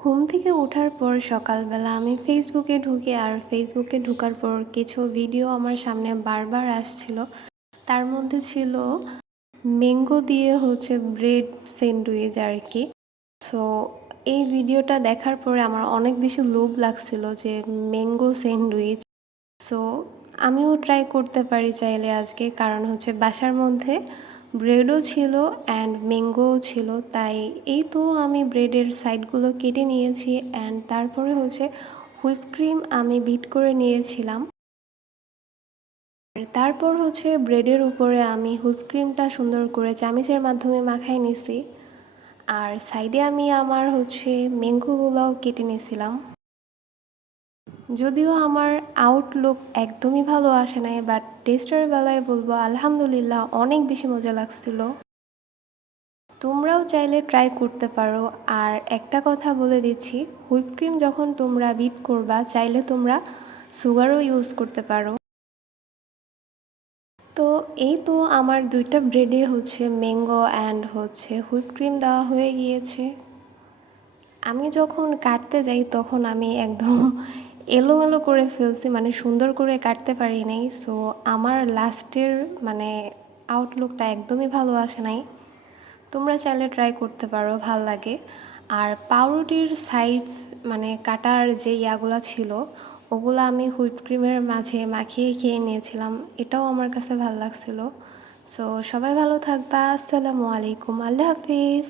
ঘুম থেকে ওঠার পর সকালবেলা আমি ফেসবুকে ঢুকি আর ফেসবুকে ঢোকার পর কিছু ভিডিও আমার সামনে বারবার আসছিল। তার মধ্যে ছিল ম্যাঙ্গো দিয়ে ব্রেড স্যান্ডউইচ আরকি। সো এই ভিডিওটা দেখার পরে আমার অনেক বেশি লোভ লাগছিল যে ম্যাঙ্গো স্যান্ডউইচ। সো আমিও ট্রাই করতে পারি চাইলে আজকে। কারণ বাসার মধ্যে ব্রেডও ছিল অ্যান্ড ম্যাঙ্গোও ছিল। তাই এই তো আমি ব্রেডের সাইডগুলো কেটে নিয়েছি অ্যান্ড তারপরে হুইপ ক্রিম আমি বিট করে নিয়েছিলাম। আর তারপর ব্রেডের উপরে আমি হুইপ ক্রিমটা সুন্দর করে চামিচের মাধ্যমে মাখায় নিছি। আর সাইডে আমি আমার ম্যাঙ্গোগুলোও কেটে নিয়েছিলাম। যদিও আমার আউটলুক একদমই ভালো আসে নাই, বাট টেস্টের বেলায় বলবো আলহামদুলিল্লাহ অনেক বেশি মজা লাগছিল। তোমরাও চাইলে ট্রাই করতে পারো। আর একটা কথা বলে দিচ্ছি, হুইপ ক্রিম যখন তোমরা বিট করবা চাইলে তোমরা সুগারও ইউজ করতে পারো। তো এই তো আমার ২টা ব্রেডে ম্যাঙ্গো অ্যান্ড হুইপ ক্রিম দেওয়া হয়ে গিয়েছে। আমি যখন কাটতে যাই তখন আমি একদম এলোমেলো করে ফেলছি, মানে সুন্দর করে কাটতে পারি নাই। সো আমার লাস্টের মানে আউটলুকটা একদমই ভালো আসে নাই। তোমরা চাইলে ট্রাই করতে পারো, ভাল লাগে। আর পাউরুটির সাইডস মানে কাটার যে ইয়াগুলা ছিল ওগুলো আমি হুইপ ক্রিমের মাঝে মাখিয়ে খেয়ে নিয়েছিলাম, এটাও আমার কাছে ভাল লাগছিল। সো সবাই ভালো থাকবা। আসসালামু আলাইকুম, আল্লাহ হাফিজ।